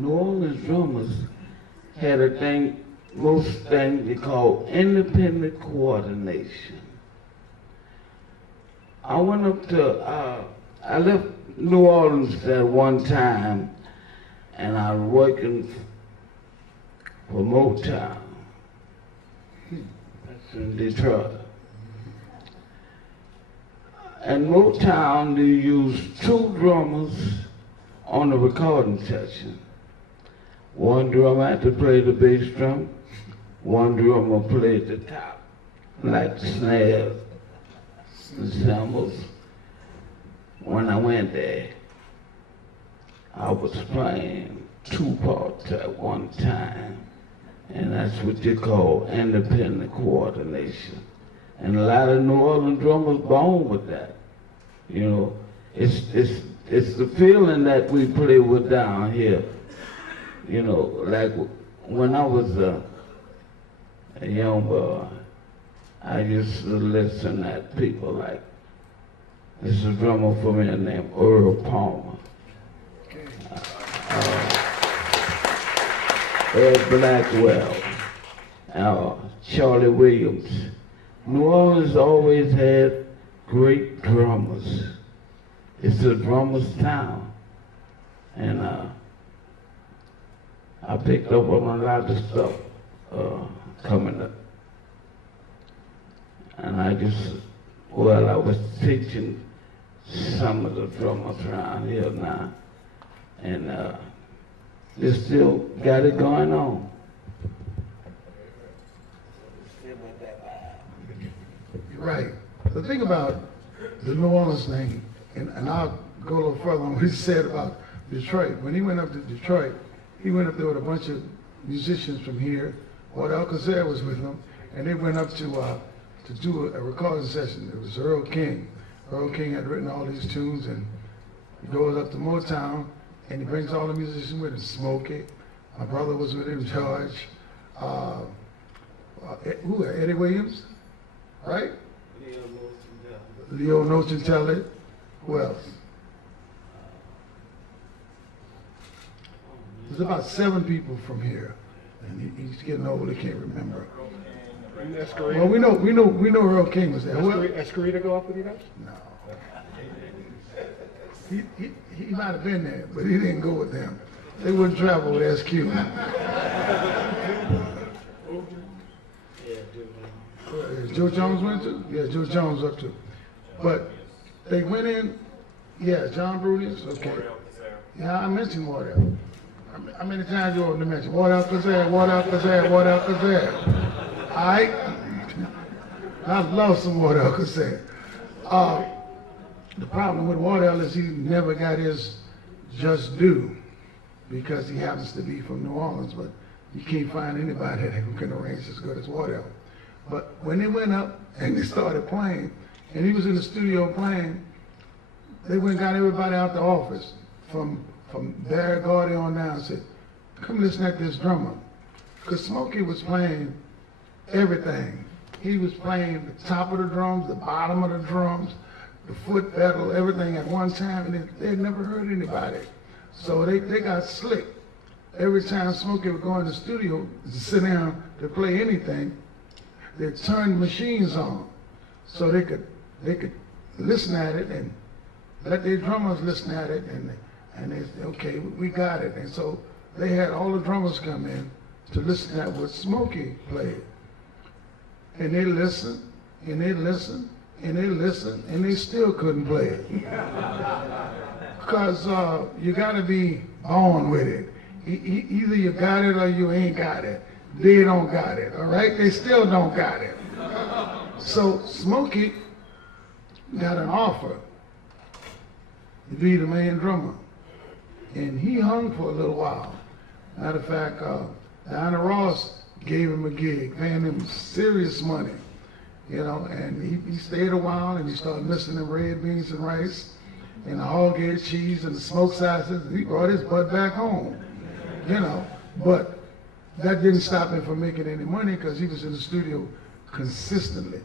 New Orleans drummers had a thing, most things they call independent coordination. I went up to, I left New Orleans at one time, and I was working for Motown. That's in Detroit. And Motown, they used two drummers on the recording session. One drummer had to play the bass drum, one drummer played the top, like the snares and cymbals. When I went there, I was playing two parts at one time, and that's what you call independent coordination. And a lot of New Orleans drummers born with that. You know, it's the feeling that we play with down here. You know, like when I was a young boy, I used to listen at people like, there's a drummer for me named Earl Palmer, Earl Blackwell, Charlie Williams. New Orleans always had great drummers. It's a drummer's town. And I picked up on a lot of stuff coming up. And I was teaching some of the drummers around here now. And they still got it going on. You're right. The thing about the New Orleans thing, and I'll go a little further on what he said about Detroit. When he went up to Detroit, he went up there with a bunch of musicians from here. Walt Alcacer was with him, and they went up to do a recording session. It was Earl King. Earl King had written all these tunes, and he goes up to Motown, and he brings all the musicians with him. Smokey, my brother was with him, George, Eddie Williams, right? Leo Nocentelli. Who else? There's about 7 people from here, and he's getting old. He can't remember. Well, we know Earl King was there. Escarita go up with you guys? No. He might have been there, but he didn't go with them. They wouldn't travel with SQ. Joe Jones went to? Yeah, Joe Jones up to. But they went in, yeah, John Brudius, okay. Yeah, I mentioned Wardell. How many times you want to mention? Wardell Alcacer, Wardell Alcacer, Wardell Alcacer. All right? I love some Wardell Alcacer. The problem with Wardell is he never got his just due because he happens to be from New Orleans, but you can't find anybody who can arrange as good as Wardell. But when they went up and they started playing, and he was in the studio playing, they went and got everybody out the office from Barry Gordy on down and said, come listen at this drummer. Because Smokey was playing everything. He was playing the top of the drums, the bottom of the drums, the foot pedal, everything at one time, and they had never heard anybody. So they got slick. Every time Smokey would go in the studio to sit down to play anything, they'd turn the machines on so they could listen at it and let their drummers listen at it, and they said, okay, we got it. And so they had all the drummers come in to listen at what Smokey played. And they listened, and they listened, and they listened, and they still couldn't play it. Because you got to be born with it. Either you got it or you ain't got it. They don't got it, all right? They still don't got it. So Smokey got an offer to be the main drummer. And he hung for a little while. Matter of fact, Diana Ross gave him a gig, paying him serious money, you know, and he stayed a while, and he started missing the red beans and rice and the hog-head cheese and the smoked sausages, and he brought his butt back home, you know. But that didn't stop him from making any money because he was in the studio consistently.